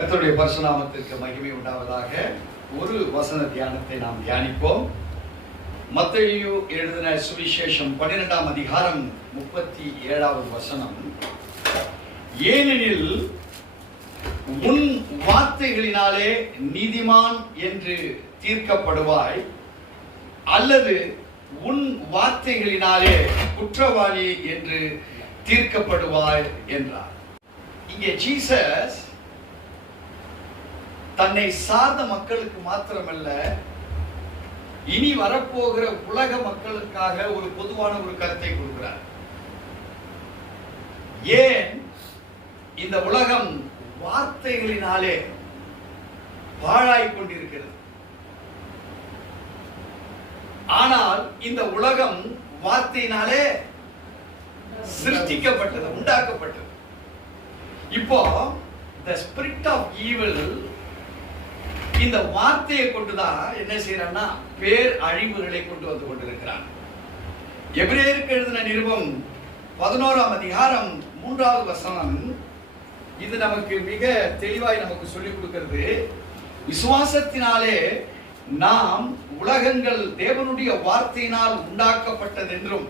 கர்த்தருடைய பரிசுநாமத்திற்கு மகிமை உண்டாவதாக. ஒரு வசன தியானத்தை நாம் தியானிப்போம். மத்தேயு எழுதின சுவிசேஷம் 12ஆம் அதிகாரம் 37வது வசனம். ஏனெனில் உன் வார்த்தைகளினாலே நீதிமான் என்று தீர்க்கப்படுவாய், அல்லது உன் வார்த்தைகளினாலே குற்றவாளி என்று தீர்க்கப்படுவாய் என்றார். இங்கே ஜீசஸ் தன்னை சார்ந்த மக்களுக்கு மாத்திரமல்ல, இனி வரப்போகிற உலக மக்களுக்காக ஒரு பொதுவான ஒரு கருத்தை கொடுக்கிறார். ஏன் இந்த உலகம் வார்த்தைகளினாலே பாழாய் கொண்டிருக்கிறது? ஆனால் இந்த உலகம் வார்த்தையினாலே சிருஷ்டிக்கப்பட்டது, உண்டாக்கப்பட்டது. இப்போ the spirit of evil இந்த வார்த்தையை கொண்டுதான் என்ன செய்யறான்னா பேர் அழிவுகளை கொண்டு வந்து கொண்டிருக்கிறான். எபிரேயருக்கு எழுதின நிருபம் 11ஆம் அதிகாரம் 3வது வசனம் இது நமக்கு மிக தெளிவாய் நமக்கு சொல்லிக் கொடுக்கிறது. விசுவாசத்தினாலே நாம் உலகங்கள் தேவனுடைய வார்த்தையினால் உண்டாக்கப்பட்டதென்றும்,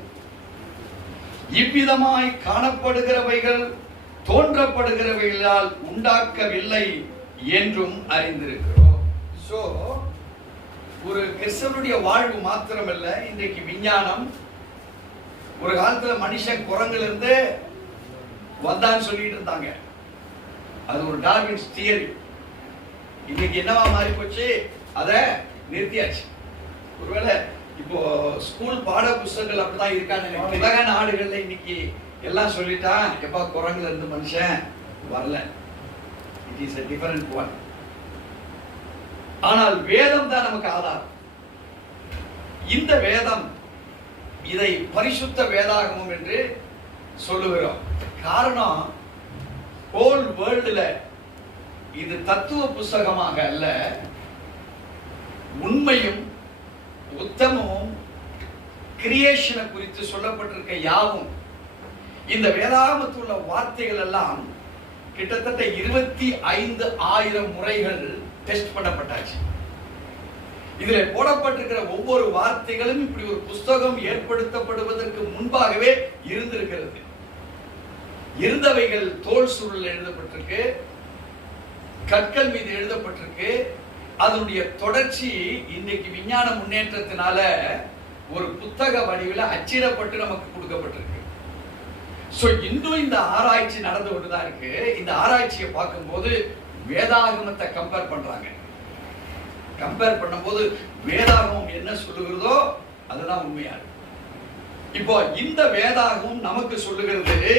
இவ்விதமாய் காணப்படுகிறவைகள் தோன்றப்படுகிறவைகளால் உண்டாக்கவில்லை என்றும் அறிந்திருக்கிறோம். சோ ஒரு கிறிஸ்தவனுடைய வாழ்வு மாத்திரமல்ல, இன்றைக்கு விஞ்ஞானம், ஒரு காலத்துல மனுஷன் குரங்குல இருந்து வந்தான்னு சொல்லிட்டு இருந்தாங்க, அது ஒரு டார்வின்ஸ் தியரி. இன்னைக்கு என்னவா மாறி போச்சு, அத நிறுத்தியாச்சு. ஒருவேளை இப்போ ஸ்கூல் பாட புத்தகங்கள் அப்படிதான் இருக்காங்க. உலக நாடுகள்ல இன்னைக்கு எல்லாம் சொல்லிட்டான், எப்பா குரங்குல இருந்து மனுஷன் வரல. It is a different one. ஆனால் வேதம் தான் நமக்கு ஆதாரம். இந்த வேதம், இதை பரிசுத்த வேதாகமம் என்று சொல்லுகிறோம். காரணம், ஹோல் வேர்ல்டுல இது தத்துவ புஸ்தகமாக அல்ல, உண்மையும் உத்தமமும் கிரியேஷனை குறித்து சொல்லப்பட்டிருக்க யாவும் இந்த வேதாகமத்தில் உள்ள வார்த்தைகள் எல்லாம் கிட்டத்தட்ட 25,000 முறைகள் டெஸ்ட் பண்ணப்பட்டாச்சு. இதுல போடப்பட்டிருக்கிற ஒவ்வொரு வார்த்தைகளும் இப்படி ஒரு புஸ்தகம் ஏற்படுத்தப்படுவதற்கு முன்பாகவே இருந்திருக்கிறது. இருந்தவைகள் தோல் சுருள் எழுதப்பட்டிருக்கு, கற்கள் மீது எழுதப்பட்டிருக்கு. அதனுடைய தொடர்ச்சி இன்னைக்கு விஞ்ஞான முன்னேற்றத்தினால ஒரு புத்தக வடிவில் அச்சிடப்பட்டு நமக்கு கொடுக்கப்பட்டிருக்கு. சோ இன்னும் இந்த ஆராய்ச்சி நடந்து கொண்டுதான் இருக்கு. இந்த ஆராய்ச்சியை பார்க்கும்போது வேதாகமத்தை கம்பேர் பண்றாங்க. கம்பேர் பண்ணும்போது வேதாகமம் என்ன சொல்லுகிறதோ அதுதான் உண்மையா இருக்கு. இப்போ இந்த வேதாகமம் நமக்கு சொல்லுகிறது,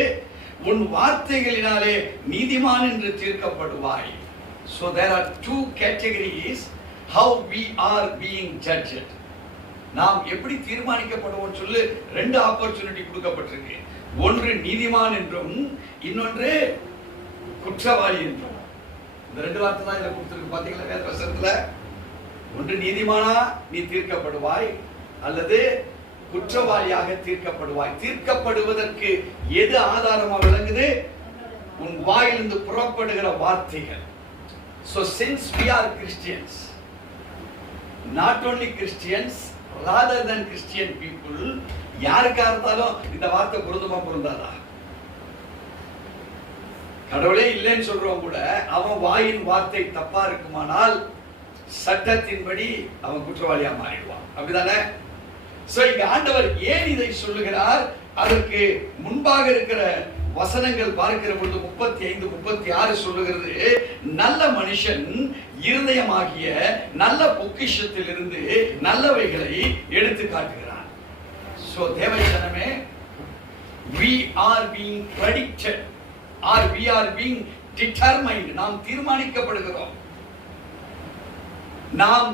உன் வார்த்தைகளினாலே நீதிமான் என்று தீர்க்கப்படுவாய். So there are two categories how we are being judged. நாம் எப்படி தீர்மானிக்கப்படுவோம் சொல்லி ரெண்டு ஆப்பர்ச்சுனிட்டி கொடுக்கப்பட்டிருக்கு. ஒன்று நீதிமான் என்றும், இன்னொன்று குற்றவாளி என்றும். இந்த ரெண்டு வார்த்தை தான் இதுல கொடுத்திருக்கு. பாத்தீங்களா வேத வசனத்துல? ஒன்று நீதிமானா நீ தீர்க்கப்படுவாய், அல்லது குற்றவாளியாக தீர்க்கப்படுவாய். தீர்க்கப்படுவதற்கு எது ஆதாரமா விளங்குது? உன் வாயிலிருந்து புறப்படுகிற வார்த்தைகள். So since we are Christians, not only Christians, rather than Christian people, யாருக்கா இருந்தாலும் இந்த வார்த்தை பொருந்துமா பொருந்தாதா? கடவுளே இல்லைன்னு சொல்றவங்க கூட அவன் வாயின் வார்த்தை தப்பா இருக்குமானால் சட்டத்தின்படி அவன் குற்றவாளியா மாறிடுவான். அப்படிதானே? சோ இங்க ஆண்டவர் ஏன் இதை சொல்லுகிறார்? அதற்கு முன்பாக இருக்கிற வசனங்கள் பார்க்கிற பொழுது 35, 36 சொல்லுகிறது, நல்ல மனுஷன் இருதயமாகிய நல்ல பொக்கிஷத்திலிருந்து நல்லவைகளை எடுத்து காட்டுகிறான். So தேவஜனமே, we are being predicted or we are being determined. நாம் தீர்மானிக்கப்படுகிறோம். நாம்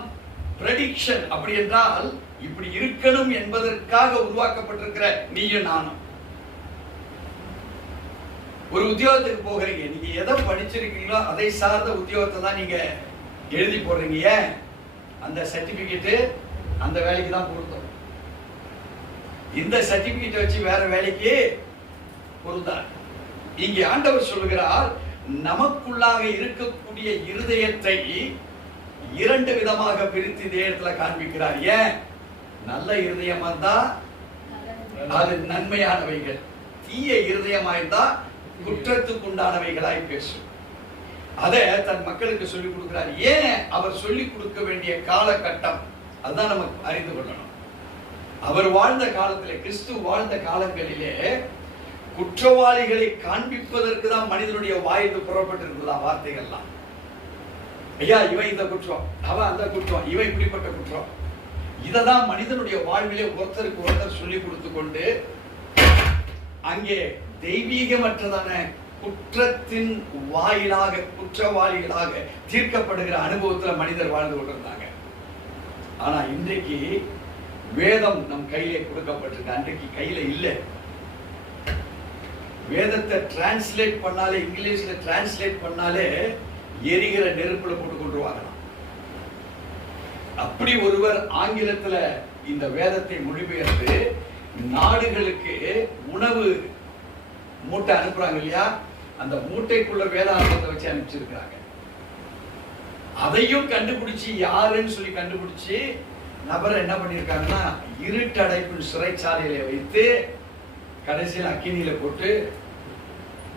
prediction அப்படி என்றால் இப்படி இருக்கணும் என்பதற்காக உருவாக்கப்பட்டிருக்கிற நீயும் நானும். ஒரு உத்தியோகத்துக்கு போகிறீங்க, நீங்க எதை படிச்சிருக்கீங்களோ அதை சார்ந்த உத்தியோகத்தை தான் நீங்க எழுதி போடுறீங்க. அந்த சர்டிபிகேட் அந்த வேலைக்கு தான் பொருத்தம். இந்த சர்டிபிகேட் வச்சு வேற வேலைக்கு பொருந்தார். இங்கே ஆண்டவர் சொல்லுகிறார், நமக்குள்ளாக இருக்கக்கூடிய இருதயத்தை இரண்டு விதமாக பிரித்து இந்த இடத்துல காண்பிக்கிறார். ஏன்? நல்ல இருதயமா இருந்தா அது நன்மையானவைகள், தீய இருதயமா இருந்தா குற்றத்துக்குண்டானவைகளாய் பேசும். அதை தன் மக்களுக்கு சொல்லிக் கொடுக்கிறார். ஏன் அவர் சொல்லிக் கொடுக்க வேண்டிய காலகட்டம் அதுதான் நமக்கு அறிந்து கொள்ளணும். அவர் வாழ்ந்த காலத்திலே, கிறிஸ்து வாழ்ந்த காலங்களிலே குற்றவாளிகளை காண்பிப்பதற்கு தான் மனிதனுடைய வாயிலிருந்து புறப்பட்டிருக்கிறதா வார்த்தைகள்லாம். ஐயா, இவன் இந்த குற்றம், அவன் அந்த குற்றம், இவன் இப்படிப்பட்ட குற்றம். இததான் மனிதனுடைய வாழ்விலே ஒருத்தருக்கு ஒருத்தர் சொல்லிக் கொடுத்து கொண்டு அங்கே தெய்வீகமற்றதான குற்றத்தின் வாயிலாக குற்றவாளிகளாக தீர்க்கப்படுகிற அனுபவத்தில் மனிதர் வாழ்ந்து கொண்டிருந்தாங்க. ஆனா இன்றைக்கு வேதம் நம் கையிலே கொடுக்கப்பட்டிருக்கு, அன்றைக்கு கையில இல்லை. வேதத்தை டிரான்ஸ்லேட் பண்ணாலே, இங்கிலீஷ்ல டிரான்ஸ்லேட் பண்ணாலே எரிகிற நெருப்புல போட்டு கொண்டு வரலாம். அப்படி ஒருவர் ஆங்கிலத்துல இந்த வேதத்தை மொழிபெயர்த்து நாடுகளுக்கு உணவு மூட்டை அனுப்புறாங்க இல்லையா, அந்த மூட்டைக்குள்ள வேதாந்தத்தை வச்சு அனுப்பிச்சிருக்காங்க. அதையும் கண்டுபிடிச்சு யாருன்னு சொல்லி கண்டுபிடிச்சு நபரை என்ன பண்ணிருக்காங்கன்னா இருட்டடைப்பின் சிறைச்சாலையில வைத்து கடைசியில் அக்கினியில போட்டு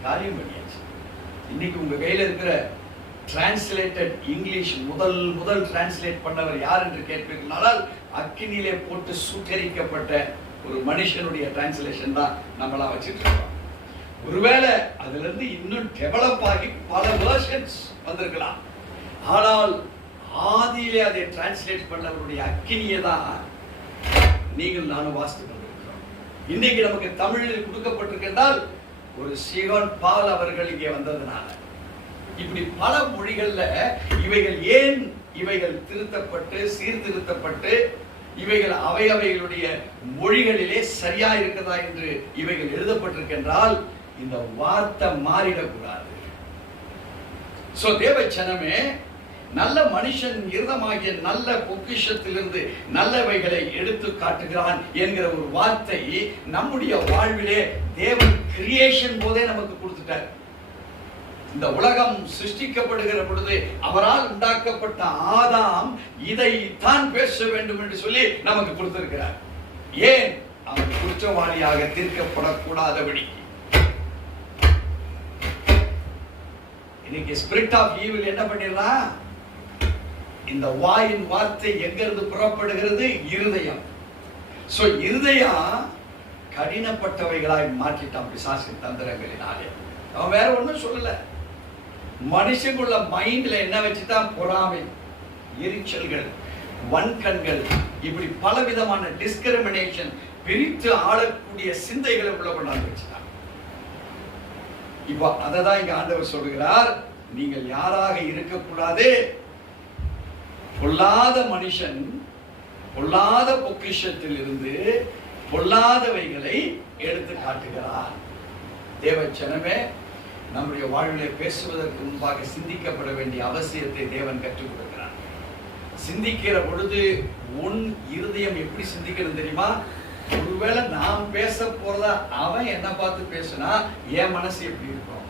காரியம் பண்ணியாச்சு. இன்னைக்கு உங்க கையில இருக்கிற டிரான்ஸ்லேட்டட் இங்கிலீஷ் முதல் டிரான்ஸ்லேட் பண்ணவர் யார் என்று கேட்பீர்களானால் அக்கினியிலே போட்டு சுட்டரிக்கப்பட்ட ஒரு மனுஷனுடைய டிரான்ஸ்லேஷன் தான் நம்மளாம் வச்சிட்டு இருக்கோம். ஒருவேளை அதுல இருந்து இன்னும் டெவலப் ஆகி பல வெர்ஷன்ஸ் வந்திருக்கலாம். ஆனால் ஆதியிலே அதை டிரான்ஸ்லேட் பண்ணவருடைய அக்கினியை தான் நீங்கள் நானும் வாசித்து கொண்டிருக்கிறோம். இன்னைக்கு நமக்கு தமிழில் கொடுக்கப்பட்டிருக்கின்றால் ஒரு சீகோன் பால் அவர்கள் இங்கே வந்ததுனால. இப்படி பல மொழிகள்ல இவைகள் திருத்தப்பட்டு சீர்திருத்தப்பட்டு இவைகள் அவைகளுடைய மொழிகளிலே சரியா இருக்கிறதா என்று இவைகள் எழுதப்பட்டிருக்கின்றால் இந்த வார்த்தை மாறிடக்கூடாது. சோ தேவச்சனமே, நல்ல மனுஷன் இருதமாகிய நல்ல பொக்கிஷத்திலிருந்து நல்லவைகளை எடுத்து காட்டுகிறான் என்கிற ஒரு வார்த்தை நம்முடைய வாழ்விலே தேவன் கிரியேஷன் போதே நமக்கு கொடுத்துட்டார். இந்த உலகம் சிருஷ்டிக்கப்படுகிற பொழுது அவரால் உண்டாக்கப்பட்ட ஆதாம் இதை தான் பேச வேண்டும் என்று சொல்லி நமக்கு கொடுத்திருக்கிறார். ஏன்? அவன் குற்றவாளியாக தீர்க்கப்படக்கூடாதபடி. இன்னைக்கு ஸ்பிரிட் ஆஃப் ஈவில் என்ன பண்ணிடலாம்? இந்த வாயின் வார்த்தை எங்கிருந்து புறப்படுகிறது? இருதயம். சோ இருதயம் கடினப்பட்டவைகளாய் மாற்றிட்டான் பிசாசின் தந்திரங்களினாலே. அவன் வேற ஒண்ணும் சொல்லல. மனுஷனுக்குள்ள மைண்ட்ல என்ன வச்சுட்டான்? பொறாமை, எரிச்சல்கள், வன்கண்கள், இப்படி பலவிதமான டிஸ்கிரிமினேஷன், பிரித்து ஆளக்கூடிய சிந்தைகளை உள்ள கொண்டாந்து வச்சுட்டான். இப்போ அதை தான் இங்க ஆண்டவர் சொல்கிறார், நீங்கள் யாராக இருக்கக்கூடாது. பொல்லாத மனுஷன் பொல்லாத பொக்கிஷத்தில் இருந்து பொல்லாதவைகளை எடுத்து காட்டுகிறார். தேவச்சனமே, நம்முடைய வாழ்விலே பேசுவதற்கு முன்பாக சிந்திக்கப்பட வேண்டிய அவசியத்தை தேவன் கற்றுக் கொடுக்கிறார். சிந்திக்கிற பொழுது உன் இருதயம் எப்படி சிந்திக்கணும் தெரியுமா? ஒருவேளை நாம் பேச போறதா அவன் என்ன பார்த்து பேசினா என் மனசு எப்படி இருக்கும்?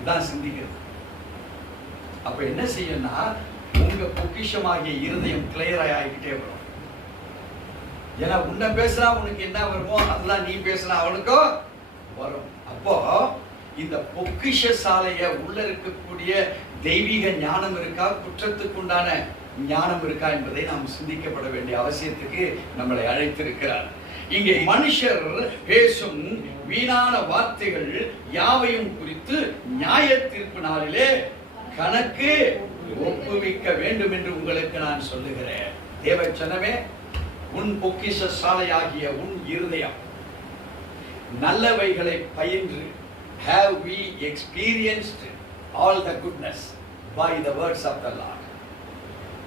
இதான் சிந்திக்கிறது. அப்ப என்ன செய்யணும்னா, உங்க பொக்கிஷமாகிய இருதயம் கிளியராய் ஆகிக்கிட்டே வரும். ஏன்னா உன்னை பேசுனா உனக்கு என்ன வருமோ அதெல்லாம் நீ பேசுனா அவனுக்கோ வரும். அப்போ இந்த பொக்கிஷ சாலைய உள்ள இருக்கக்கூடிய தெய்வீக ஞானம் இருக்கா, குற்றத்துக்குண்டான ஞானம் இருக்கா என்பதை நாம் சிந்திக்கப்பட வேண்டிய அவசியத்துக்கு நம்மளை அழைத்திருக்கிறார். இங்கே மனுஷர் பேசும் வீணான வார்த்தைகள் யாவையும் குறித்து நியாய தீர்ப்பு நாளிலே கணக்கு ஒப்புவிக்க வேண்டும் என்று உங்களுக்கு நான் சொல்லுகிறேன். தேவச்சனமே, உன் பொக்கிஷ சாலையாகிய உன் இருதயம் நல்லவைகளை பயின்று have we experienced all the goodness by the words of the Lord.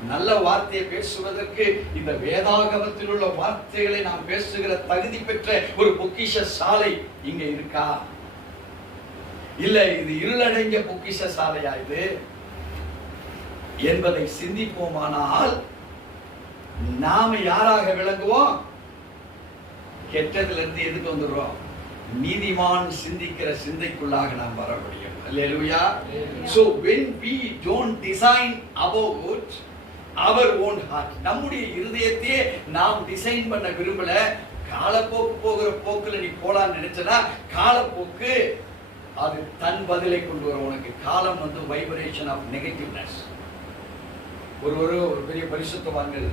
நல்ல வார்த்தையை பேசுவதற்கு இந்த வேதாகமத்தில் உள்ள வார்த்தைகளை நாம் பேசுகிற தகுதி பெற்ற ஒரு பொக்கிஷ சாலை இங்க இருக்கா? இல்ல இது இருளடைஞ்ச பொக்கிஷ சாலையா இது என்பதை சிந்திப்போமானால் நாம யாராக விளங்குவோம்? கெட்டதுல இருந்து எதுக்கு வந்துடுறோம்? நீதிமான் சிந்திக்கிற சிந்தைக்குள்ளாக நாம் வர முடியும். அல்லேலூயா. So when we don't design about our own heart, நம்முடைய இருதயத்தையே நாம் டிசைன் பண்ண விரும்பல, காலப்போக்கு போகிற போக்குல நீ போலான்னு நினைச்சனா காலப்போக்கு அது தன் பதிலை கொண்டு வரும். உனக்கு காலம் வைப்ரேஷன் ஆஃப் நெகட்டிவ்னஸ். ஒரு பெரிய பரிசுத்தவான்கள்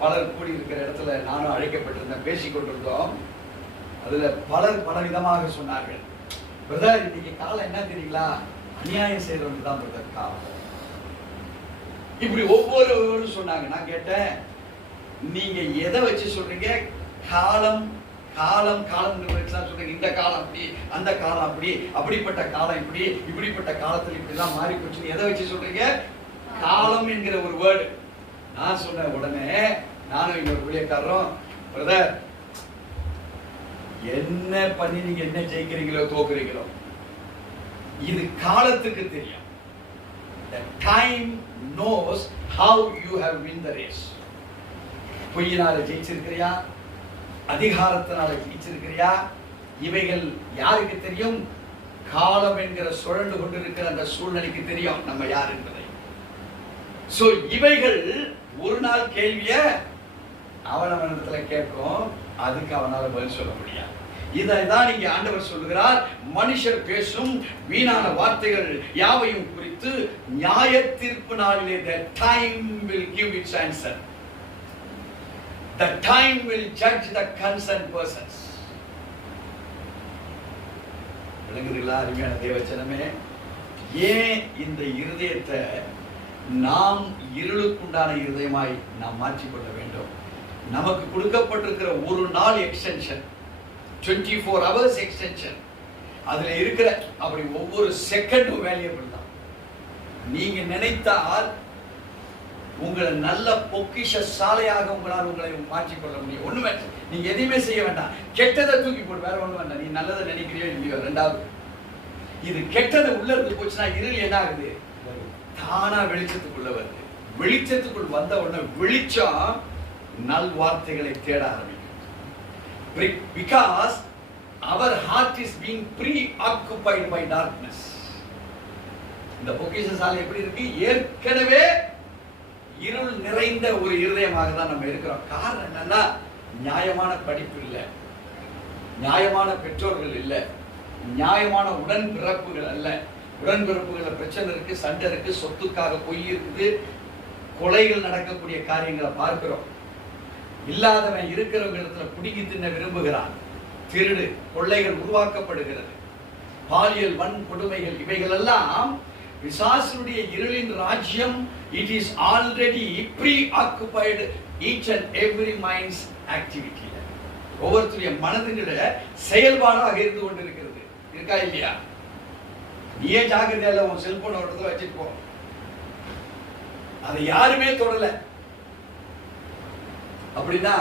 பலர் கூடி இருக்கிற இடத்துல நானும் அழைக்கப்பட்டிருந்தேன், பேசிக்கொண்டிருந்தோம். அதுல பலர் பலவிதமாக சொன்னார்கள். பிரதர், இன்னைக்கு காலம் என்ன தெரியுங்களா, அநியாயம் செய்யறவங்க தான் பிரதர் காலம். இப்படி ஒவ்வொருவரும் சொன்னாங்க. நான் கேட்டேன், நீங்க எதை வச்சு சொல்றீங்க? காலம் காலம் காலம் சொல்றீங்க. இந்த காலம் அப்படி, அந்த காலம் அப்படி, அப்படிப்பட்ட காலம் இப்படி, இப்படிப்பட்ட காலத்தில் இப்படிலாம் மாறி போச்சு, எதை வச்சு சொல்றீங்க? காலம் என்கிற ஒரு வேர்டு. நான் சொன்ன உடனே நானும் இன்னொரு ஊழியக்காரரும், பிரதர் என்ன பண்ணி நீங்க என்ன ஜெயிக்கிறீங்களோ தோக்குறீங்களோ இது காலத்துக்கு தெரியும். The time knows how you have won the race. பொய்யினால ஜெயிச்சிருக்கிறியா, அதிகாரத்தினால ஜெயிச்சிருக்கிறியா, இவைகள் யாருக்கு தெரியும்? காலம் என்கிற சுழண்டு கொண்டிருக்கிற அந்த சூழ்நிலைக்கு தெரியும் நம்ம யார் என்பதை. சோ இவைகள் ஒரு நாள் கேள்விய அவனவனிடத்துல கேட்கும், அதுக்கு அவனால பதில் சொல்ல முடியாது. இதைதான் நீங்க ஆண்டவர் சொல்லுகிறார், மனுஷர் பேசும் வீணான வார்த்தைகள் யாவையும் குறித்து நியாய தீர்ப்பு நாளிலே the time will give its answer. The time will judge the concerned persons. விளங்குதுங்களா அருமையான தேவச்சனமே? ஏன் இந்த இருதயத்தை நாம் இருளுக்குண்டான இருதயமாய் நாம் மாற்றிக்கொள்ள வேண்டும்? நமக்கு கொடுக்கப்பட்டிருக்கிற ஒரு நாள் எக்ஸ்டென்ஷன், 24 hours எக்ஸ்டென்ஷன், அதுல இருக்கிற அப்படி ஒவ்வொரு செகண்டும் வேல்யூபிள் தான். நீங்க நினைத்தால் உங்களை நல்ல பொக்கிஷ சாலையாக உங்களை மாற்றிக்கொள்ள முடியும். ஒண்ணுமே நீங்க எதையுமே செய்ய வேண்டாம், கெட்டதை தூக்கி போடு, வேற ஒண்ணு வேண்டாம். நீ நல்லதை நினைக்கிறியோ இல்லையோ. ரெண்டாவது, இது கெட்டதை உள்ள இருந்து போச்சுன்னா இருள் என்ன ஆகுது? தானா வெளிச்சத்துக்குள்ள வருது. வெளிச்சத்துக்குள் வந்த உடனே வெளிச்சம் நல் வார்த்தைகளை தேட ஆரம்பிக்கும். Because our heart is being preoccupied by darkness. இந்த பொக்கிஷ சாலை எப்படி இருக்கு? ஏற்கனவே இருள் நிறைந்த ஒரு இருதயமாக தான் நம்ம இருக்கிறோம். காரணம் என்னன்னா, நியாயமான படிப்பு இல்லை, நியாயமான பெற்றோர்கள் இல்லை, நியாயமான உடன்பிறப்புகள் அல்ல. உடன்பிறப்புகள பிரச்சனை இருக்கு, சண்டை இருக்கு, சொத்துக்காக பொய் இருக்குது, கொலைகள் நடக்கக்கூடிய காரியங்களை பார்க்கிறோம். இல்லாதவன் இருக்கிறவங்க இடத்துல குடிக்கி தின்ன விரும்புகிறான், திருடு கொள்ளைகள் உருவாக்கப்படுகிறது, பாலியல் வன்கொடுமைகள், இவைகள் எல்லாம் பிசாசுடைய இருளின் ராஜ்யம். It is already preoccupied each and every mind's activity. ஒவ்வொருத்தருடைய மனதினுடைய செயல்பாடாக இருந்து கொண்டிருக்கிறது. இருக்கா இல்லையா? நீயே ஜாக்கிரதையா உன் செல்போன் ஒரு இடத்துல வச்சுட்டு போ, அதை யாருமே தொடல. அப்படின்னா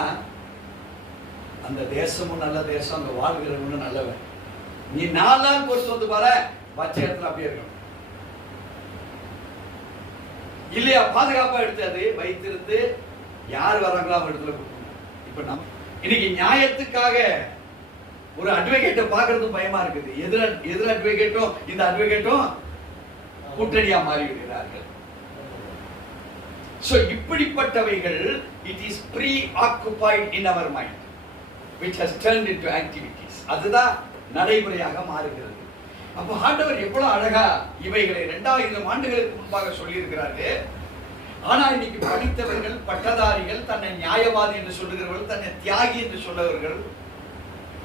அந்த தேசமும் நல்ல தேசம், அங்க வாழ்கிறவனும் நல்லவன். நீ 4 நாள் பொறுத்து வந்து பாரு, வச்ச இடத்துல அப்படியே இருக்கணும். இல்லையா? பாதுகாப்பா எடுத்து அது வைத்திருந்து யார் வராங்களோ அவங்க இடத்துல கொடுக்கணும். இப்ப நம்ம இன்னைக்கு நியாயத்துக்காக ஒரு அட்வொகேட்டை பார்க்கறதும் பயமா இருக்குது. எதிர் அட்வொகேட்டும் இந்த அட்வொகேட்டும் கூட்டணியா மாறி விடுகிறார்கள். So இப்படிப்பட்டவைகள் it is preoccupied in our mind which has turned into activities. அதுதான் நடைமுறையாக மாறுகிறது. அப்ப ஆண்டவர் எவ்வளவு அழகா இவைகளை 2000 ஆண்டுகளுக்கு முன்பாக சொல்லி இருக்கிறாரு. ஆனா இன்னைக்கு படித்தவர்கள், பட்டதாரிகள், தன்னை நியாயவாதி என்று சொல்லுகிறவர்கள், தன்னை தியாகி என்று சொல்லுகிறவர்கள்,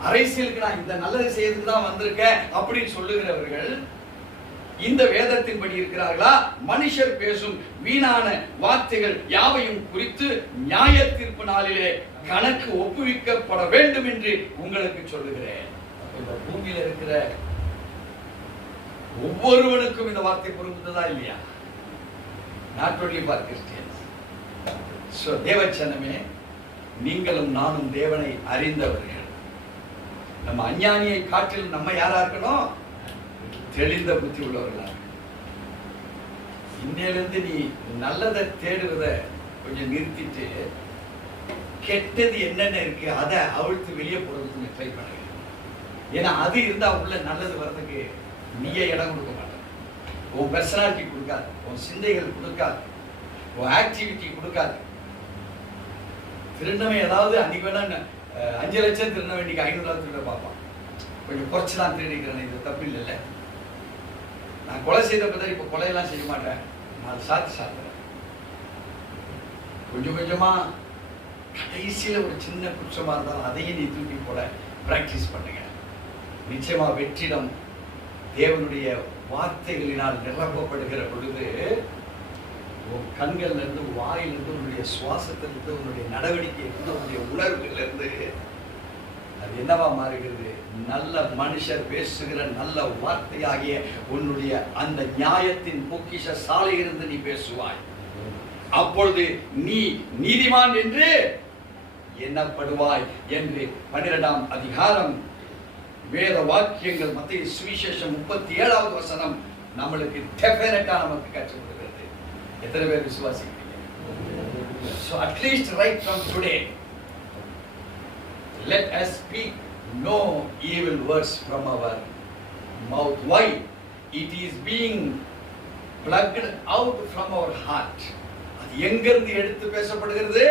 அரசியலுக்கு நான் இந்த நல்லது செய்யறதுக்கு தான் வந்திருக்கேன் அப்படின்னு சொல்லுகிறவர்கள் இந்த வேதத்தின்படி இருக்கிறார்களா? மனுஷர் பேசும் வீணான வார்த்தைகள் யாவையும் குறித்து நியாய தீர்ப்பு நாளிலே கணக்கு ஒப்புவிக்கப்பட வேண்டும் என்று உங்களுக்கு சொல்லுகிறேன். இந்த பூமியில இருக்கிற ஒவ்வொருவனுக்கும் இந்த வார்த்தை பொருந்ததா இல்லையா? Not only for Christians. So தேவச்சனமே, நீங்களும் நானும் தேவனை அறிந்தவர்கள். நம்ம அஞ்ஞானியை காட்டிலும் நம்ம யாரா இருக்கணும்? தெளிந்த புத்தி உள்ளவர்களா. இன்னையிலிருந்து நீ நல்லதை தேடுவதை கொஞ்சம் நிறுத்திட்டு கெட்டது என்னென்ன இருக்கு அதை அவிழ்த்து வெளியே போடுறதுக்கு ட்ரை பண்ணுங்க. ஏன்னா அது இருந்தா உள்ள நல்லது வர்றதுக்கு நீயே இடம் கொடுக்க மாட்டேன். உன் பர்சனாலிட்டி கொடுக்காது, உன் சிந்தைகள் கொடுக்காது, உன் ஆக்டிவிட்டி கொடுக்காது. திருடமே ஏதாவது அன்னைக்கு வேணா 5 லட்சம் திருட வேண்டிய 500 திருட பார்ப்பான். கொஞ்சம் குறைச்சு தான் திருடிக்கிறேன், இது தப்பு இல்லைல்ல. நான் கொலை செய்த பற்றி இப்போ கொலையெல்லாம் செய்ய மாட்டேன், நான் சாத்துறேன். கொஞ்சம் கொஞ்சமா கடைசியில ஒரு சின்ன குற்றமா இருந்தாலும் அதையும் நீ தூக்கி போட பிராக்டிஸ் பண்ணுங்க. நிச்சயமா வெற்றிடம் தேவனுடைய வார்த்தைகளினால் நிரப்பப்படுகிற பொழுது உன் கண்கள்ல இருந்து, வாயிலிருந்து, உன்னுடைய சுவாசத்திலிருந்து, உன்னுடைய நடவடிக்கையிலிருந்து, உன்னுடைய உணர்வுகளிலிருந்து அது என்னவா மாறுகிறது? நல்ல மனுஷர் பேசுகிற நல்ல வார்த்தையாகிய உன்னுடைய அந்த நியாயத்தின் பொக்கிஷ சாலையிலிருந்து நீ பேசுவாய். அப்பொழுது நீ நீதிமான் என்று எண்ணப்படுவாய் என்று 12ஆம் அதிகாரம் வேத வாக்கியங்கள் மத்தேயு சுவிசேஷம் 37வது வசனம் நம்மளுக்கு டெஃபினட்டா நமக்கு கற்றுக் கொடுக்கிறது. எத்தனை பேர் விசுவாசிக்கிறீங்க? So at least right from today, let us speak no evil words from our mouth. Why? It is being plugged out from our heart. அது எங்கிருந்து எடுத்து பேசப்படுகிறது?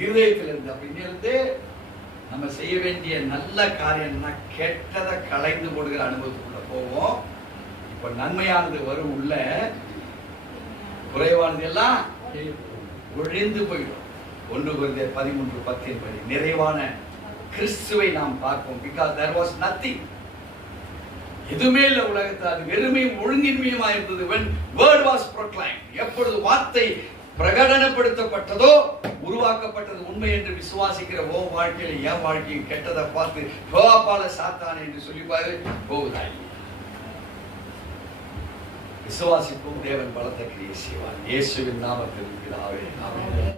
இருதயத்திலிருந்து. அப்படின்னிருந்து நம்ம செய்ய வேண்டிய நல்ல காரியம்னா கெட்டதை களைந்து போடுகிற அனுபவத்துக்குள்ள போவோம். இப்ப நன்மையானது வரும், உள்ள குறைவானது எல்லாம் ஒழிந்து போயிடும். 1 Corinthians 13:10 படி நிறைவான கிறிஸ்துவை நாம் பார்ப்போம். because there was nothing, எதுவுமே இல்லை உலகத்தில். அது வெறுமையும் ஒழுங்கின்மையுமா இருந்தது. when word was proclaimed, எப்பொழுது வார்த்தை பிரகடனப்படுத்தப்பட்டதோ உருவாக்கப்பட்டது உண்மை என்று விசுவாசிக்கிற ஓ வாழ்க்கையில் என் வாழ்க்கையும் கெட்டதை பார்த்து கோபால சாத்தானே என்று சொல்லிப்பாரு போகுதாய். விசுவாசிக்கும் தேவன் பலத்த கிரியை செய்வார். இயேசுவின் நாமத்தில் பிதாவே ஆமென்.